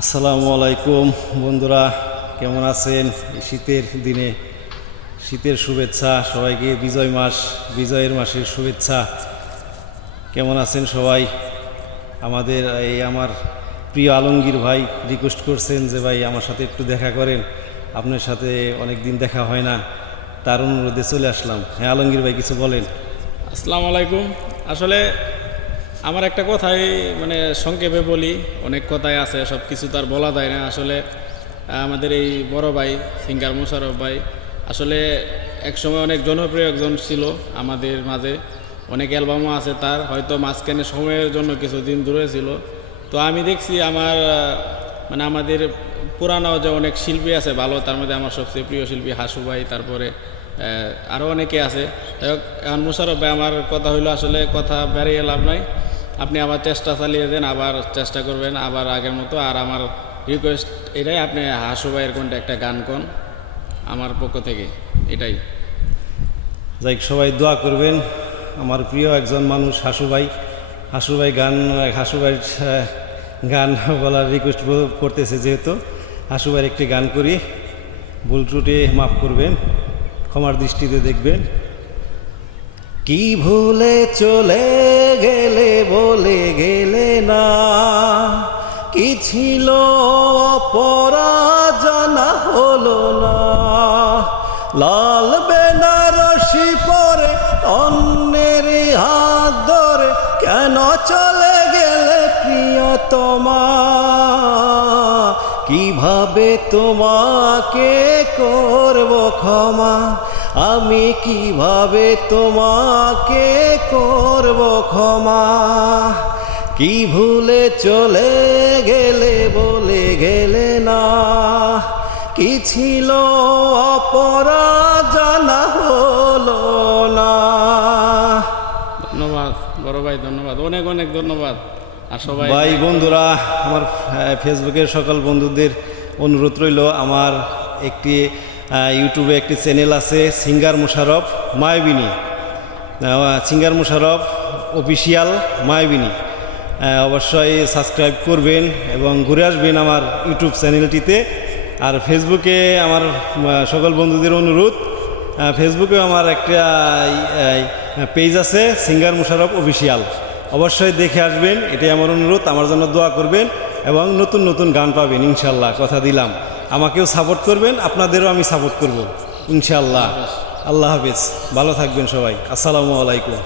আসসালামু আলাইকুম বন্ধুরা, কেমন আছেন? এই শীতের দিনে শীতের শুভেচ্ছা সবাইকে, বিজয়ের মাসের শুভেচ্ছা। কেমন আছেন সবাই? আমার প্রিয় আলমগীর ভাই রিকোয়েস্ট করছেন যে ভাই আমার সাথে একটু দেখা করেন, আপনার সাথে অনেক দিন দেখা হয় না, তার অনুরোধে চলে আসলাম। হ্যাঁ আলমগীর ভাই, কিছু বলেন। আসসালামু আলাইকুম। আসলে আমার একটা কথাই সংক্ষেপে বলি, অনেক কথাই আছে, সব কিছু তো আর বলা যায় না। আসলে আমাদের এই বড় ভাই সিঙ্গার মোশাররফ ভাই আসলে একসময় অনেক জনপ্রিয় একজন ছিল আমাদের মাঝে। অনেক অ্যালবামও আছে তার, হয়তো মাঝখানে সময়ের জন্য কিছুদিন দূরে ছিল। তো আমি দেখছি আমাদের পুরানো যে অনেক শিল্পী আছে ভালো, তার মধ্যে আমার সবচেয়ে প্রিয় শিল্পী হাসু ভাই, তারপরে আরও অনেকে আছে। যাই হোক, এখন মোশাররফ ভাই, আমার কথা হইলো আসলে কথা বেরিয়ে লাভ নাই, আপনি আবার চেষ্টা চালিয়ে দেন, আবার চেষ্টা করবেন আবার আগের মতো। আর আমার রিকোয়েস্ট এটাই, আপনি হাসু ভাইয়ের কোনটা একটা গান কোন আমার পক্ষ থেকে, এটাই। যাই সবাই দোয়া করবেন, আমার প্রিয় একজন মানুষ হাসু ভাই ভাইয়ের গান বলার রিকোয়েস্ট করতেছে। যেহেতু হাসু ভাইয়ের একটি গান করি, ভুল ত্রুটি মাফ করবেন, ক্ষমার দৃষ্টিতে দেখবেন। কি ভুলে চলে গেলে বলে গেলে না, কি ছিল অপরাধ হলো না, লাল বেনারসি পরে অন্যের হাত ধরে কেন চলে গেলে প্রিয়তমা, কিভাবে তোমাকে করব ক্ষমা, আমি কিভাবে তোমাকে করব ক্ষমা, কি ভুলে চলে গেলে বলে গেলে না, কি ছিল অপরাধ জানা হলো না। ধন্যবাদ বড় ভাই, ধন্যবাদ, অনেক অনেক ধন্যবাদ। আর সবাই ভাই বন্ধুরা, আমার ফেসবুকের সকল বন্ধুদের অনুরোধ রইল, আমার একটি ইউটিউবে একটি চ্যানেল আছে সিঙ্গার মোশাররফ মায়াবিনী, সিঙ্গার মোশাররফ অফিসিয়াল মায়াবিনী, অবশ্যই সাবস্ক্রাইব করবেন এবং ঘুরে আসবেন আমার ইউটিউব চ্যানেলটিতে। আর ফেসবুকে আমার সকল বন্ধুদের অনুরোধ, ফেসবুকে আমার একটা পেজ আছে সিঙ্গার মোশাররফ অফিসিয়াল, অবশ্যই দেখে আসবেন, এটাই আমার অনুরোধ। আমার জন্য দোয়া করবেন এবং নতুন নতুন গান পাবেন ইনশাল্লাহ, কথা দিলাম। আমাকেও সাপোর্ট করবেন, আপনাদেরও আমি সাপোর্ট করব ইনশাল্লাহ। আল্লাহ হাফেজ, ভালো থাকবেন সবাই। আসসালামু আলাইকুম।